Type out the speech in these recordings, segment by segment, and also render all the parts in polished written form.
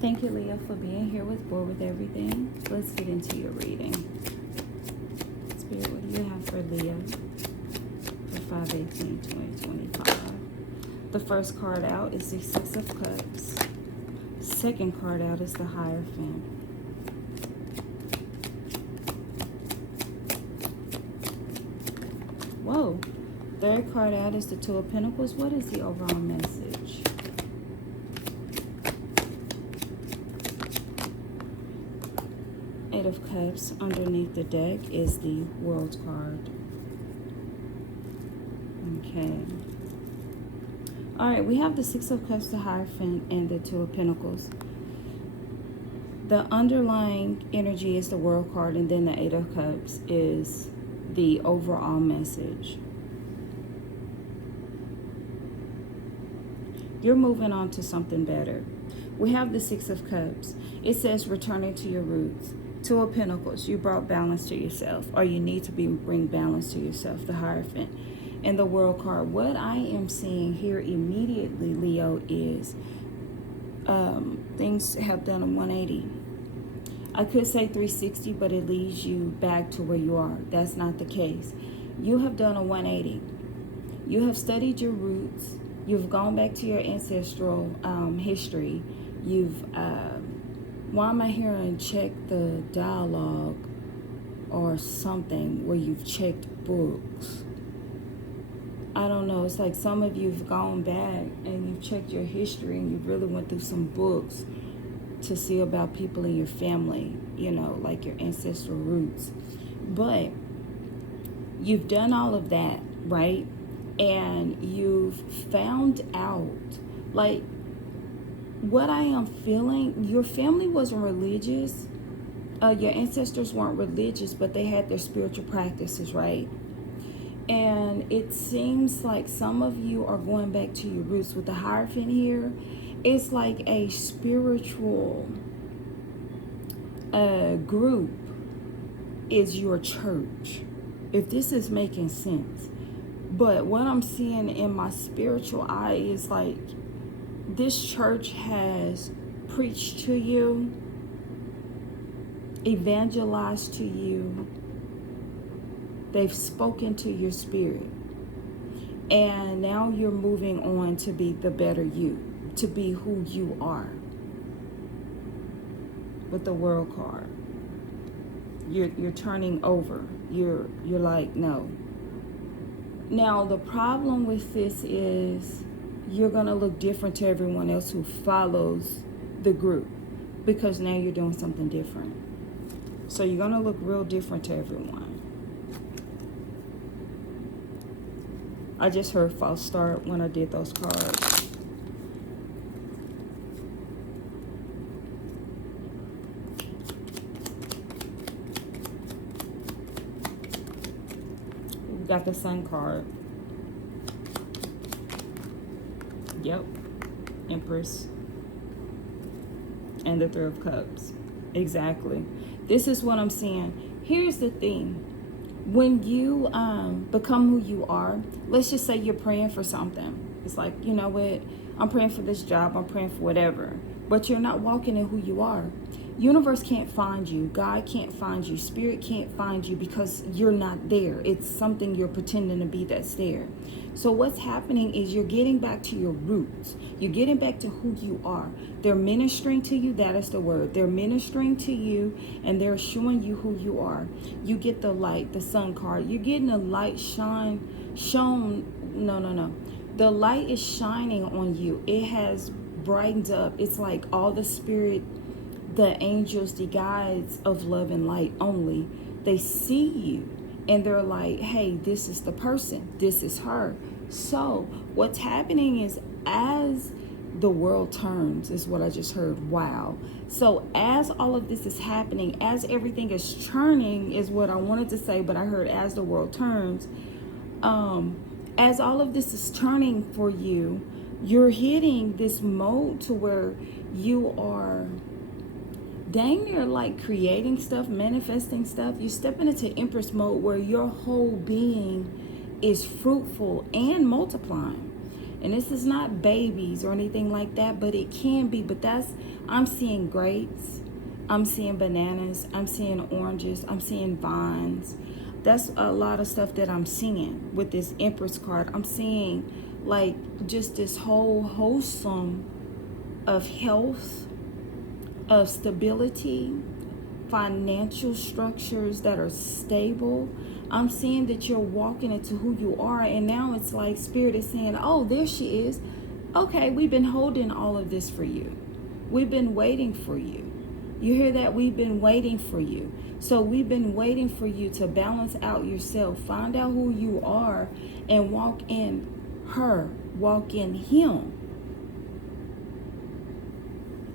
Thank you, Leo, for being here with Board with Everything. Let's get into your reading. Spirit, what do you have for Leo for 5/18/2025? The first card out is the Six of Cups. Second card out is the Hierophant. Whoa. Third card out is the Two of Pentacles. What is the overall message? Eight of Cups. Underneath the deck is the World card. Okay. Alright, we have the Six of Cups, the Hierophant, and the Two of Pentacles. The underlying energy is the World card, and then the Eight of Cups is the overall message. You're moving on to something better. We have the Six of Cups. It says returning to your roots. Two of Pentacles, you brought balance to yourself, or you need to bring balance to yourself, the Hierophant. And the World card, what I am seeing here immediately, Leo, is things have done a 180. I could say 360, but it leads you back to where you are. That's not the case. You have done a 180. You have studied your roots. You've gone back to your ancestral history. You've, why am I hearing check the dialogue or something where you've checked books? I don't know. It's like some of you've gone back and you've checked your history and you really went through some books to see about people in your family, you know, like your ancestral roots. But you've done all of that, right? And you've found out, like, what I am feeling, your family wasn't religious. Your ancestors weren't religious, but they had their spiritual practices, right? And it seems like some of you are going back to your roots. With the Hierophant here, it's like a spiritual group is your church, if this is making sense. But what I'm seeing in my spiritual eye is like this church has preached to you, evangelized to you. They've spoken to your spirit. And now you're moving on to be the better you, to be who you are. With the World card, you're turning over. You're like, no. Now the problem with this is you're gonna look different to everyone else who follows the group, because now you're doing something different. So you're gonna look real different to everyone. I just heard false start when I did those cards. We got the Sun card. Yep. Empress. And the Three of Cups. Exactly. This is what I'm seeing. Here's the thing. When you become who you are, let's just say you're praying for something. It's like, you know what? I'm praying for this job. I'm praying for whatever. But you're not walking in who you are. Universe can't find you. God can't find you. Spirit can't find you because you're not there. It's something you're pretending to be that's there. So what's happening is you're getting back to your roots. You're getting back to who you are. They're ministering to you. That is the word. They're ministering to you and they're showing you who you are. You get the light, the Sun card. You're getting the light no. The light is shining on you. It has brightened up. It's like all the spirit, the angels, the guides of love and light only, they see you and they're like, hey, this is the person, this is her. So what's happening is, as the world turns, is what I just heard. Wow. So as all of this is happening, as everything is churning is what I wanted to say, but I heard as the world turns. As all of this is turning for you, you're hitting this mode to where you are dang near like creating stuff, manifesting stuff. You're stepping into Empress mode where your whole being is fruitful and multiplying. And this is not babies or anything like that, but it can be. But I'm seeing grapes, I'm seeing bananas, I'm seeing oranges, I'm seeing vines. That's a lot of stuff that I'm seeing with this Empress card. I'm seeing like just this whole wholesome of health, of stability, financial structures that are stable. I'm seeing that you're walking into who you are, and now it's like Spirit is saying, oh, there she is. Okay, we've been holding all of this for you. We've been waiting for you. You hear that? We've been waiting for you. So we've been waiting for you to balance out yourself, find out who you are, and walk in her, walk in him.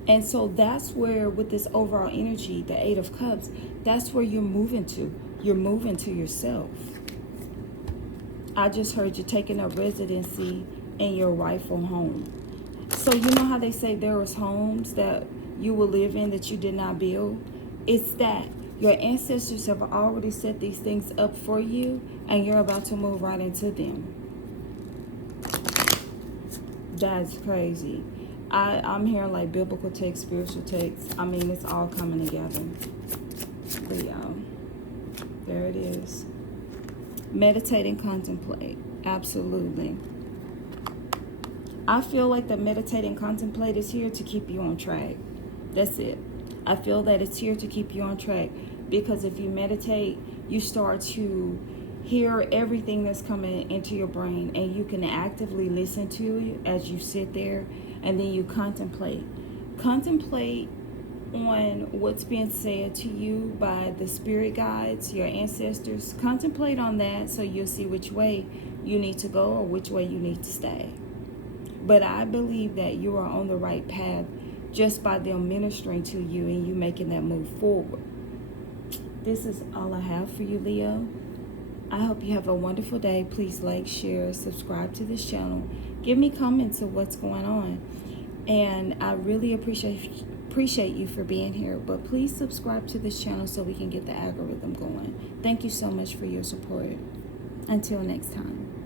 And so that's where, with this overall energy, the Eight of Cups, that's where you're moving to. You're moving to yourself. I just heard you taking up residency in your rightful home. So you know how they say there was homes that you will live in that you did not build? It's that. Your ancestors have already set these things up for you, and you're about to move right into them. That's crazy. I'm hearing like biblical text, spiritual text. I mean, it's all coming together. Leo. There it is. Meditate and contemplate. Absolutely. I feel like the meditate and contemplate is here to keep you on track. That's it. I feel that it's here to keep you on track, because if you meditate, you start to hear everything that's coming into your brain, and you can actively listen to it as you sit there, and then you contemplate. Contemplate on what's being said to you by the spirit guides, your ancestors. Contemplate on that so you'll see which way you need to go or which way you need to stay. But I believe that you are on the right path just by them ministering to you and you making that move forward. This is all I have for you, Leo. I hope you have a wonderful day. Please like, share, subscribe to this channel. Give me comments of what's going on. And I really appreciate you for being here. But please subscribe to this channel so we can get the algorithm going. Thank you so much for your support. Until next time.